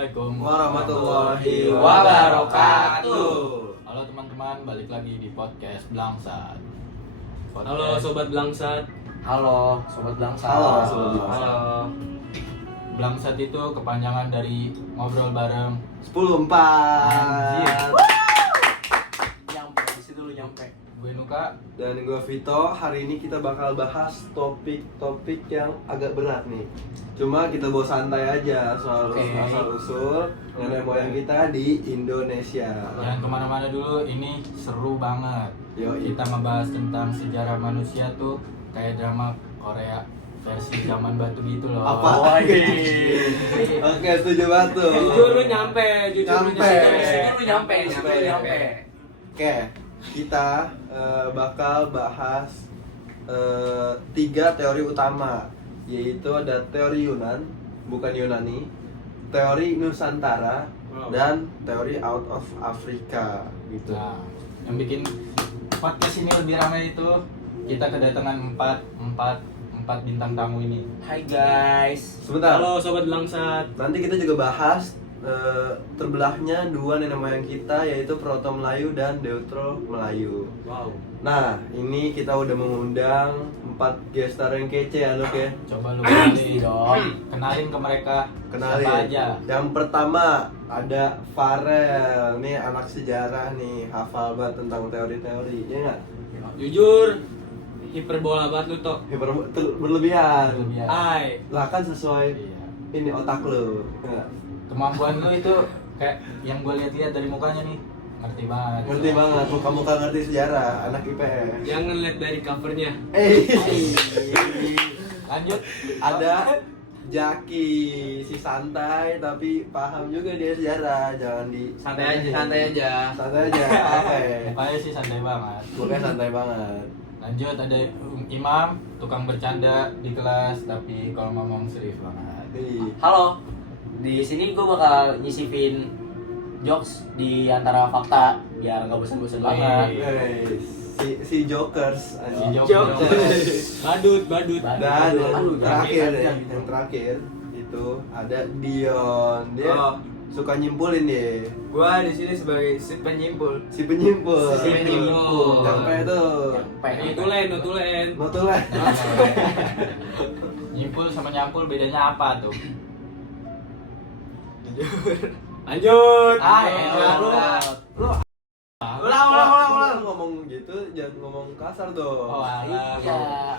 Assalamualaikum warahmatullahi wabarakatuh. Halo teman-teman, balik lagi di podcast Blangsat. Halo Sobat Blangsat. Halo Sobat Blangsat. Halo. Blangsat itu kepanjangan dari ngobrol bareng 10-4. Anjir. Nyampe di situ lu nyampe. gue Nuka. Dan gue Vito. Hari ini kita bakal bahas topik-topik yang agak berat nih. Cuma kita bawa santai aja soal asal-usul nenek moyang kita di Indonesia. Jangan kemana-mana dulu, ini seru banget. Yoi. Kita membahas tentang sejarah manusia tuh kayak drama Korea versi zaman batu gitu loh. Apa? Oke, setuju banget tuh. Jujur lu nyampe, Nyampe. lu nyampe. Oke, kita bakal bahas 3 teori utama, yaitu ada teori Yunan, bukan Yunani, teori Nusantara, dan teori out of Africa gitu. Nah, yang bikin podcast ini lebih ramai itu kita kedatangan empat bintang tamu ini. Hai guys. Sebentar, Halo Sobat Blangsat. nanti kita juga bahas terbelahnya 2 nenek moyang kita, yaitu Proto Melayu dan Deutero Melayu. Wow. Nah, ini kita udah mengundang 4 gestar yang kece ya, Luk ya. Coba lu kenalin ke mereka. Kenalin. Siapa aja? Yang pertama ada Farel, nih anak sejarah nih, hafal banget tentang teori-teori, ya nggak? Jujur hiperbola banget lu Tok. Berlebihan. Berlebihan. Hai. Lah kan sesuai Iya. ini otak lu, ya nggak? Kemampuan lu itu kayak yang gue lihat-lihat dari mukanya nih, ngerti banget. Ngerti banget, muka-muka ngerti sejarah, anak IPS. Jangan lihat dari covernya. Lanjut. Ada Jaki, si santai tapi paham juga dia sejarah, jangan di Santai aja. santai aja. Oke. Mukanya sih santai banget. Pokoknya santai banget. Lanjut ada Imam, tukang bercanda di kelas tapi kalau ngomong serius banget. Nih. Halo. Di sini gue bakal nyisipin jokes di antara fakta biar nggak bosan-bosan banget. Si Jokers, Si Jokers. Badut. Dan yang terakhir, Lanjut. yang terakhir itu ada Dion. Dia Oh. suka nyimpulin dia. Gua di sini sebagai si penyimpul. Si penyimpul. Si penyimpul. Sampai tuh. Notulen. Notulen. Nyimpul sama nyampul bedanya apa tuh? Lanjut. Ulang. Ngomong gitu jangan ngomong kasar dong. Oh, alah. Iya.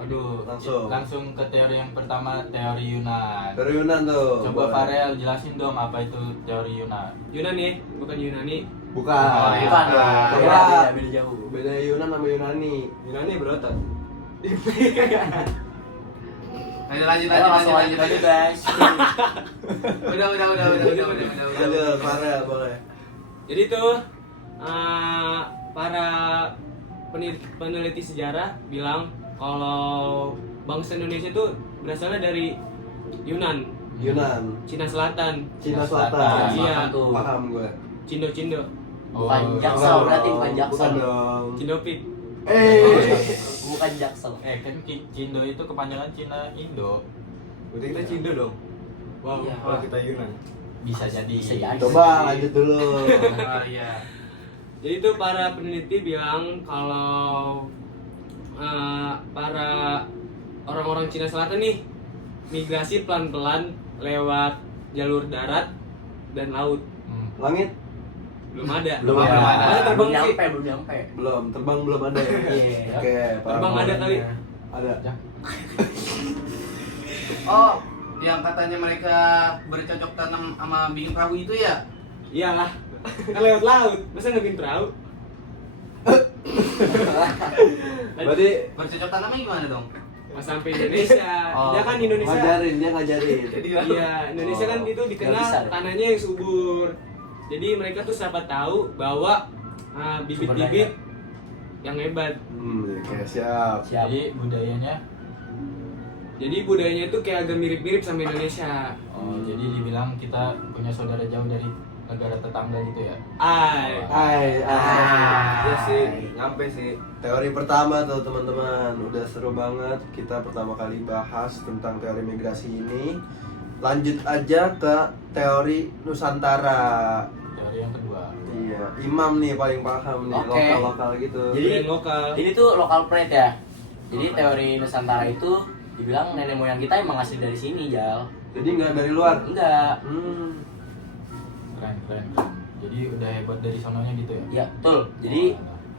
Aduh, Langsung. langsung ke teori yang pertama, teori Yunan. Dari Yunan tuh. Coba Boleh. Farel jelasin dong apa itu teori Yunan. Yunani, bukan Yunani. Bukan. Bukan. Beda jauh. Beda Yunan sama Yunani. Yunani berotot. Lanjut aja guys. Udah. Ada Farel boleh. Jadi tuh para peneliti sejarah bilang kalau bangsa Indonesia itu berasalnya dari Yunan, Cina Selatan, Cina Selatan. Iya. Paham gue. Cindo, Bukan Jaksel berarti, bukan Jaksel. Bukan dong. Cindopit. Bukan Jaksel. Kan Cindo itu kepanjangan Cina Indo. Berarti kita Cindo dong. Wow. Iya. Kalau kita Yunan. Bisa jadi. Bisa jadi. Coba lanjut dulu. Iya. Jadi tuh para peneliti bilang kalau para orang-orang Cina Selatan nih migrasi pelan-pelan lewat jalur darat dan laut. Langit Belum ada. Belum ada. Masa terbang Belum sih? nyampe. belum, terbang belum ada ya. Iya. Oke, paham. Terbang ada kali. Ada. Oh, yang katanya mereka bercocok tanam sama bikin perahu itu ya? Iyalah. Kan lewat laut. Masa nggak bikin perahu? Berarti Bercocok tanamnya gimana dong? Pas sampai Indonesia. Dia kan Indonesia. dia ngajarin. Iya, Indonesia kan itu dikenal Nggak bisa deh. tanahnya yang subur. Jadi mereka tuh siapa tahu bawa bibit-bibit yang hebat. Oke, siap. Jadi budayanya. Jadi budayanya itu kayak agak mirip-mirip sama Indonesia. Oh, jadi dibilang kita punya saudara jauh dari negara tetangga gitu ya. Hai. Ya sih, nyampe sih. Teori pertama tuh teman-teman, udah seru banget. Kita pertama kali bahas tentang teori migrasi ini. lanjut aja ke teori Nusantara. Teori yang kedua. Iya, Imam nih paling paham nih, Oke. lokal-lokal gitu. Jadi Brand lokal. Jadi itu local pride ya. Jadi teori Nusantara itu dibilang nenek moyang kita emang asli dari sini, Jal. Jadi nggak dari luar. Enggak. Keren, keren, keren. Jadi udah hebat dari sononya gitu ya? Ya, betul. Jadi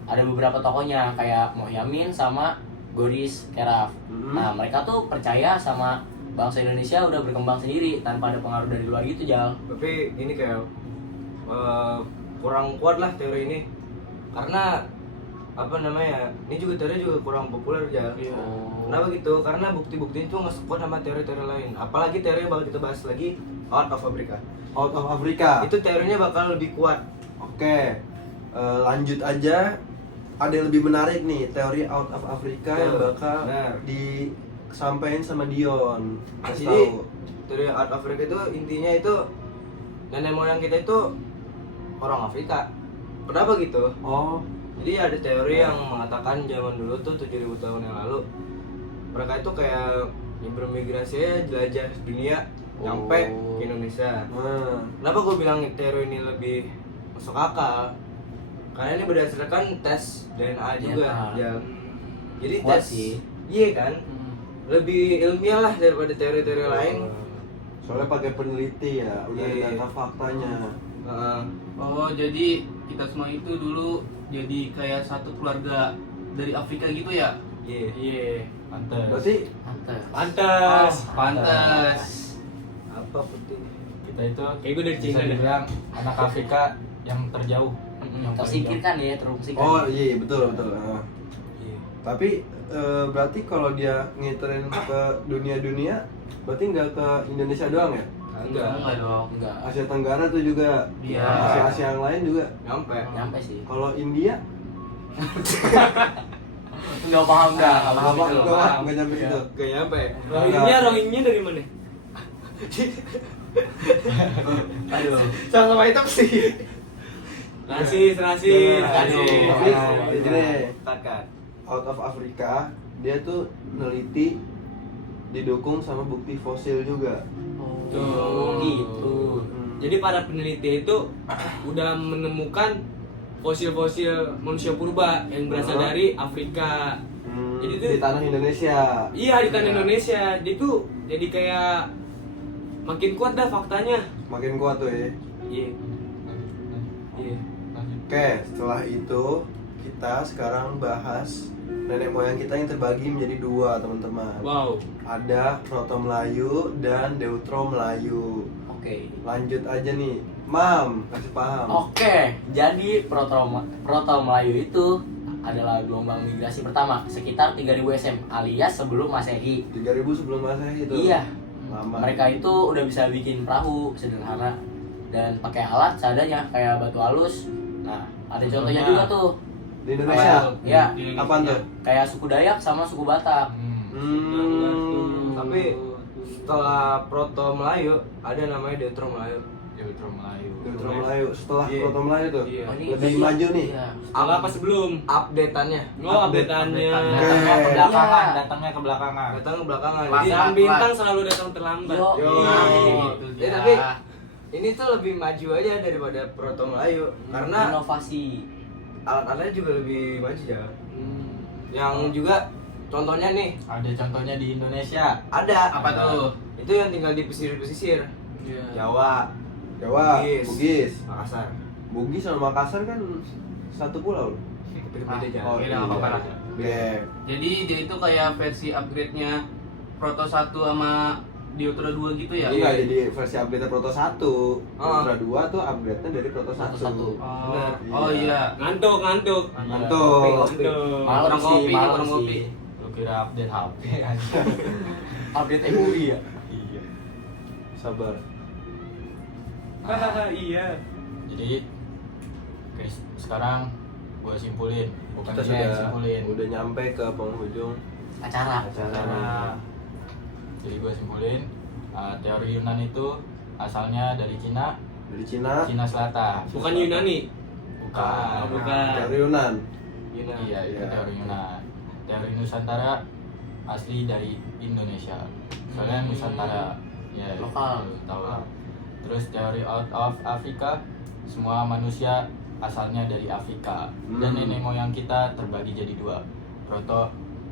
ada beberapa tokohnya kayak Mohyamin sama Goris Keraf. Nah, mereka tuh percaya sama bangsa Indonesia udah berkembang sendiri tanpa ada pengaruh dari luar gitu, Jal. Tapi ini kayak kurang kuat lah teori ini, karena apa namanya, ini juga teori juga kurang populer ya. Kenapa gitu? Karena bukti-buktinya itu nggak sekuat sama teori-teori lain. Apalagi teori yang bakal kita bahas lagi, Out of Africa. Out of Africa. Itu teorinya bakal lebih kuat. Oke, lanjut aja. Ada yang lebih menarik nih, teori Out of Africa yang bakal Benar. disampaikan sama Dion. Kasih Jadi tahu. teori Out of Africa itu intinya itu nenek moyang kita itu orang Afrika. Kenapa gitu? Oh, Jadi ada teori yang mengatakan zaman dulu tuh 7.000 tahun yang lalu mereka itu kayak bermigrasi ya, jelajah dunia nyampe ke Indonesia. nah, Kenapa gue bilang teori ini lebih masuk akal? Karena ini berdasarkan tes DNA juga. DNA. Ya. Jadi Kuat tes, sih. iya kan? Lebih ilmiah lah daripada teori-teori lain. soalnya pakai peneliti ya, udah ada Iya. data faktanya. Heeh. Oh, jadi kita semua itu dulu jadi kayak satu keluarga dari Afrika gitu ya? Iya. Iya. Pantes. Berarti Mantap. Pantas. Pantes. Apa putih? Kita itu Kayak gue dari bisa Cina deh. dibilang anak Afrika yang terjauh. Yang paling Tersingkirkan ya, terusingkirkan. oh iya betul betul. jauh. Iya. Tapi berarti kalau dia ngiterin ke dunia-dunia, berarti nggak ke Indonesia doang ya? Enggak dong. Enggak. Asia Tenggara tuh juga, Iya. Asia-Asia yang lain juga. Nyampe. Nyampe sih. Kalau India, Enggak paham enggak? apa Paham itu, enggak paham. nggak nyampe situ. Gak nyampe. Rohingya dari mana? Aduh. Sama-sama hitam sih. Rasis. Aduh. Tapi gini, Takat. out of Africa dia tuh neliti didukung sama bukti fosil juga. Tuh, gitu. Jadi para peneliti itu udah menemukan fosil-fosil manusia purba yang berasal dari Afrika. Jadi tuh di tanah Indonesia. Iya, di tanah Indonesia. Dia tuh jadi kayak makin kuat dah faktanya. Makin kuat tuh ya. Iya. Iya. Oke, setelah itu kita sekarang bahas nenek moyang kita yang terbagi menjadi dua, teman-teman. Wow. Ada Proto Melayu dan Deutro Melayu. Oke. Lanjut aja nih, Mam, kasih paham. Oke, jadi Proto Melayu itu adalah gelombang migrasi pertama sekitar 3000 SM alias sebelum Masehi. 3000 sebelum Masehi itu. Iya. Lama. Mereka itu udah bisa bikin perahu sederhana dan pakai alat seadanya kayak batu halus. Nah, ada contohnya juga tuh. Di Indonesia. Ya, Apaan tuh? kayak suku Dayak sama suku Batak. Tapi setelah Proto Melayu ada namanya Deutro Melayu. Deutro Melayu. Deutro Melayu setelah Iya. Proto Melayu tuh. Iya. Oh, ini Lebih berarti- maju nih. Iya. Setelah apa sebelum? Update-annya. Oh, update-annya. Datangnya ke Oke. belakangan, Iya. datangnya ke belakangan. Datang ke belakangan. Pas- Jadi, Sang bintang selalu datang terlambat. Yo. Yo. Nah, Iya. gitu Ya, dia. tapi ini tuh lebih maju aja daripada Proto Melayu karena Inovasi. alat-alatnya juga lebih maju ya. Hmm. Yang juga contohnya nih Ada contohnya di Indonesia. ada. Apa tuh? Itu yang tinggal di pesisir-pesisir. Iya. Jawa, Jawa, Bugis. Bugis. Makassar. Bugis sama Makassar kan satu pulau loh. Beda-beda Ah, jauh. beda, nggak apa-apa lah. Oke. Jadi dia itu kayak versi upgrade-nya Proto 1 sama Deutro 2 gitu ya? Iya, jadi versi update Proto 1. Ah. Ultra 2 tuh upgrade-nya dari Proto 1. Satu. Oh, Bener. oh iya. Ngantuk. Mantap. Ngopi. Malam Orang sih, kopi, malam orang sih. kopi. Lu kira update HP aja. Update MUI ya. Iya. Sabar. Hahaha, iya. Jadi oke, sekarang gua simpulin, bukan Kita dia yang sudah simpulin. nyampe ke penghujung Acara. acara. Jadi gua simpulin teori Yunan itu asalnya dari Cina, Dari Cina. Cina Selatan. Bukan Yunani. Bukan. Oh, bukan. Dari Yunan. Iya, itu Iya. teori Yunan. Teori Nusantara asli dari Indonesia. Soalnya Nusantara Ya, Lokal. tahu lah. Terus teori out of Africa, semua manusia asalnya dari Afrika. Dan nenek moyang kita terbagi jadi dua, Proto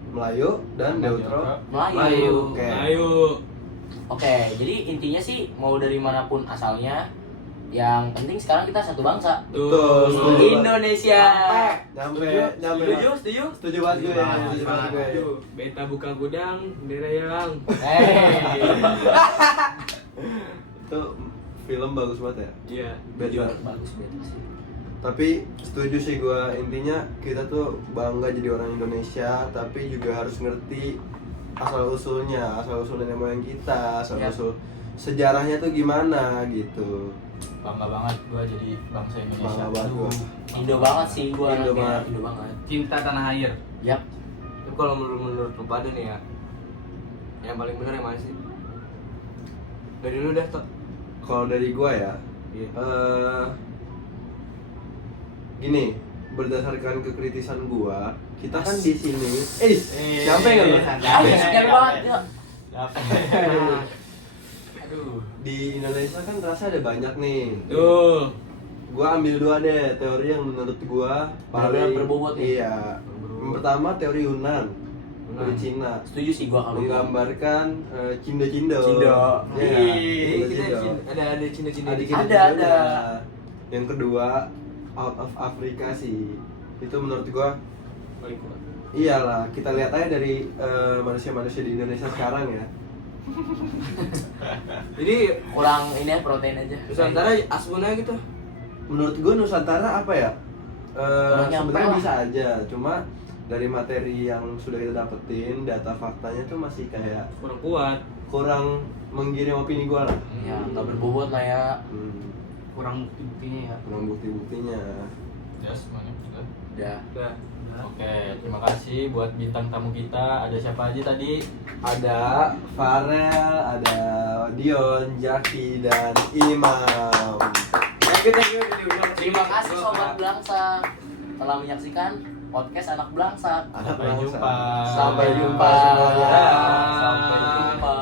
Melayu dan Neutro. Melayu. Oke. Ayo. Oke, jadi intinya sih mau dari manapun asalnya, yang penting sekarang kita satu bangsa. Betul, setuju banget. Indonesia. Nyampe Setuju, setuju. setuju banget gue. Setuju banget gue. Ayo, beta buka gudang, bendera hilang. Itu film bagus banget ya. Iya. Betul. Bagus banget sih. Tapi setuju sih gue, intinya kita tuh bangga jadi orang Indonesia, tapi juga harus ngerti asal usulnya nenek moyang kita, asal Yap. usul sejarahnya tuh gimana gitu. bangga banget gua jadi bangsa Indonesia. Bangga banget gua. Indo banget sih gua. Indo anaknya. banget. Indo banget. Cinta tanah air. Yap. Tapi kalau menurut lu pada nih ya, yang paling benar yang mana sih? Dari dulu dah Tok. Kalau dari gue ya, Iya. gini, berdasarkan kekritisan gua, kita kan di sini, nyampe nggak lu? Sekian banget. Yuk. Aduh. Di Indonesia kan rasa ada banyak nih. Tuh. Gua ambil dua deh teori yang menurut gua Benar-benar berbobot nih. Iya. Yang pertama teori Yunan, teori Cina, Setuju sih gua kalau itu. menggambarkan cindo-cindo. Cindo. Iya nggak? Iya, kita Cindo-cindo. ada Cina-Cina Ada dikit. cindo-cindo Ada. juga. Yang kedua out of Africa sih. Itu menurut gua Paling kuat. iyalah, kita lihat aja dari manusia-manusia di Indonesia sekarang ya. Jadi Kurang ini ya, protein aja. Nusantara asbunnya gitu. Menurut gue Nusantara apa ya? Kurang nyampe Sebenarnya lah. bisa aja, cuma dari materi yang sudah kita dapetin, data faktanya tuh masih kayak Kurang kuat. kurang menggiring opini gue lah. Ya, nggak berbobot lah ya. Kurang bukti-buktinya ya. Kurang bukti-buktinya. Ya semuanya sudah. Udah. Udah. Oke, terima kasih buat bintang tamu kita. Ada siapa aja tadi? Ada Farel, ada Dion, Jaki, dan Imam. Terima kasih sobat Belangsa telah menyaksikan podcast anak Belangsa. Anak Sampai bangsa. jumpa. Sampai jumpa Bye. semuanya. Sampai jumpa.